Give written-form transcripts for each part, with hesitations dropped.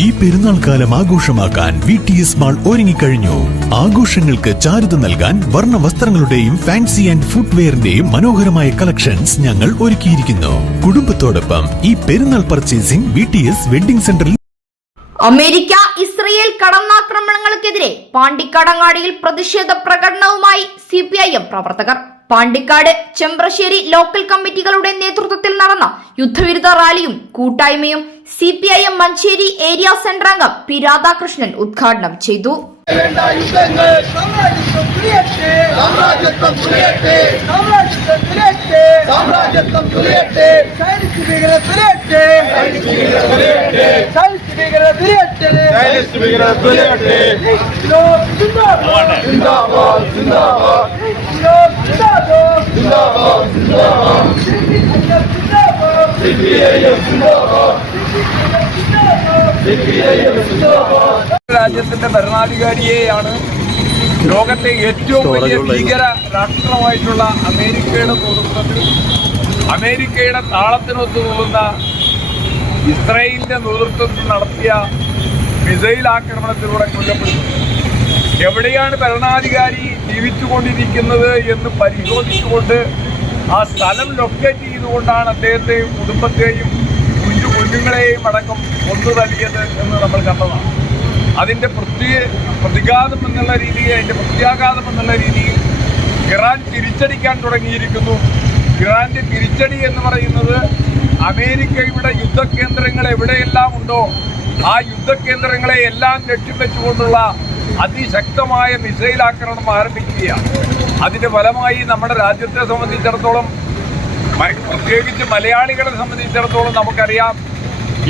ഈ പെരുന്നാൾ കാലം ആഘോഷമാക്കാൻ VTS മാൾ ഒരുങ്ങിക്കഴിഞ്ഞു. ആഘോഷങ്ങൾക്ക് ചാരുത നൽകാൻ വർണ്ണ വസ്ത്രങ്ങളുടെയും ഫാൻസി ആൻഡ് ഫുട്വെയറിന്റെയും മനോഹരമായ കളക്ഷൻസ് ഞങ്ങൾ ഒരുക്കിയിരിക്കുന്നു. കുടുംബത്തോടൊപ്പം ഈ പെരുന്നാൾ പർച്ചേസിംഗ് VTS വെഡിംഗ് സെന്ററിൽ. അമേരിക്ക ഇസ്രയേൽ കടന്നാക്രമണങ്ങൾക്കെതിരെ പാണ്ടിക്കാടങ്ങാടിയിൽ പ്രതിഷേധ പ്രകടനവുമായി CPIM പ്രവർത്തകർ. പാണ്ടിക്കാട്, ചെമ്പ്രശ്ശേരി ലോക്കൽ കമ്മിറ്റികളുടെ നേതൃത്വത്തിൽ നടന്ന യുദ്ധവിരുദ്ധ റാലിയും കൂട്ടായ്മയും CPIM മഞ്ചേരി ഏരിയ സെന്റർ അംഗം P രാധാകൃഷ്ണൻ ഉദ്ഘാടനം ചെയ്തു. രാജ്യത്തിന്റെ ഭരണാധികാരിയെയാണ് ലോകത്തെ ഏറ്റവും വലിയ ഭീകര രാഷ്ട്രമായിട്ടുള്ള അമേരിക്കയുടെ നേതൃത്വത്തിൽ അമേരിക്കയുടെ താളത്തിനൊത്തു പോകുന്ന ഇസ്രായേലിന്റെ നേതൃത്വത്തിൽ നടത്തിയ മിസൈൽ ആക്രമണത്തിലൂടെ കൊല്ലപ്പെടുന്നു. എവിടെയാണ് ഭരണാധികാരി ജീവിച്ചുകൊണ്ടിരിക്കുന്നത് എന്ന് പരിശോധിച്ചുകൊണ്ട് ആ സ്ഥലം ലൊക്കേറ്റ് ചെയ്തുകൊണ്ടാണ് അദ്ദേഹത്തെയും കുടുംബത്തെയും കുഞ്ഞുങ്ങളെയും അടക്കം കൊന്നു തല്ലിയത് എന്ന് നമ്മൾ കണ്ടതാണ്. അതിൻ്റെ പ്രത്യാഘാതം എന്നുള്ള രീതിയിൽ ഇറാൻ തിരിച്ചടിക്കാൻ തുടങ്ങിയിരിക്കുന്നു. ഇറാന്റെ തിരിച്ചടി എന്ന് പറയുന്നത് അമേരിക്കയുടെ യുദ്ധകേന്ദ്രങ്ങൾ എവിടെയെല്ലാം ഉണ്ടോ ആ യുദ്ധകേന്ദ്രങ്ങളെ എല്ലാം ലക്ഷ്യം വെച്ചുകൊണ്ടുള്ള അതിശക്തമായ മിസൈൽ ആക്രമണം ആരംഭിക്കുകയാണ്. അതിന്റെ ഫലമായി നമ്മുടെ രാജ്യത്തെ സംബന്ധിച്ചിടത്തോളം, പ്രത്യേകിച്ച് മലയാളികളെ സംബന്ധിച്ചിടത്തോളം നമുക്കറിയാം,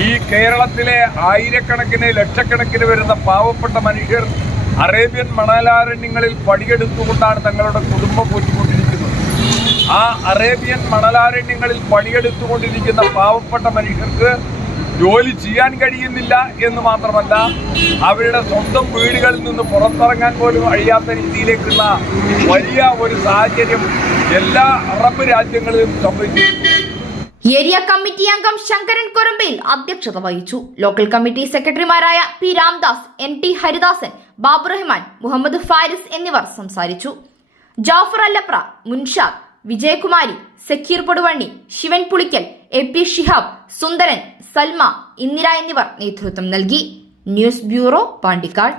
ഈ കേരളത്തിലെ ആയിരക്കണക്കിന് ലക്ഷക്കണക്കിന് വരുന്ന പാവപ്പെട്ട മനുഷ്യർ അറേബ്യൻ മണലാരണ്യങ്ങളിൽ പണിയെടുത്തുകൊണ്ടാണ് തങ്ങളുടെ കുടുംബം പോറ്റിക്കൊണ്ടിരിക്കുന്നത്. ആ അറേബ്യൻ മണലാരണ്യങ്ങളിൽ പണിയെടുത്തുകൊണ്ടിരിക്കുന്ന പാവപ്പെട്ട മനുഷ്യർക്ക് ജോലി ചെയ്യാൻ കഴിയുന്നില്ല എന്ന് മാത്രമല്ല, അവരുടെ സ്വന്തം വീടുകളിൽ നിന്ന് പുറത്തിറങ്ങാൻ പോലും കഴിയാത്ത രീതിയിലേക്കുള്ള വലിയ ഒരു സാഹചര്യം എല്ലാ അറബ് രാജ്യങ്ങളിലും സംഭവിച്ചിട്ടുണ്ട്. ഏരിയ കമ്മിറ്റി അംഗം ശങ്കരൻ കൊരമ്പയിൽ അധ്യക്ഷത വഹിച്ചു. ലോക്കൽ കമ്മിറ്റി സെക്രട്ടറിമാരായ P രാംദാസ്, NT ഹരിദാസൻ, ബാബു റഹ്മാൻ, മുഹമ്മദ് ഫാരിസ് എന്നിവർ സംസാരിച്ചു. ജാഫർ അല്ലപ്ര, മുൻഷാദ്, വിജയകുമാരി, സക്കീർ പൊടുവണ്ണി, ശിവൻ പുളിക്കൽ, AP ഷിഹാബ്, സുന്ദരൻ, സൽമ, ഇന്ദിര എന്നിവർ നേതൃത്വം നൽകി. News bureau, Pandikkad.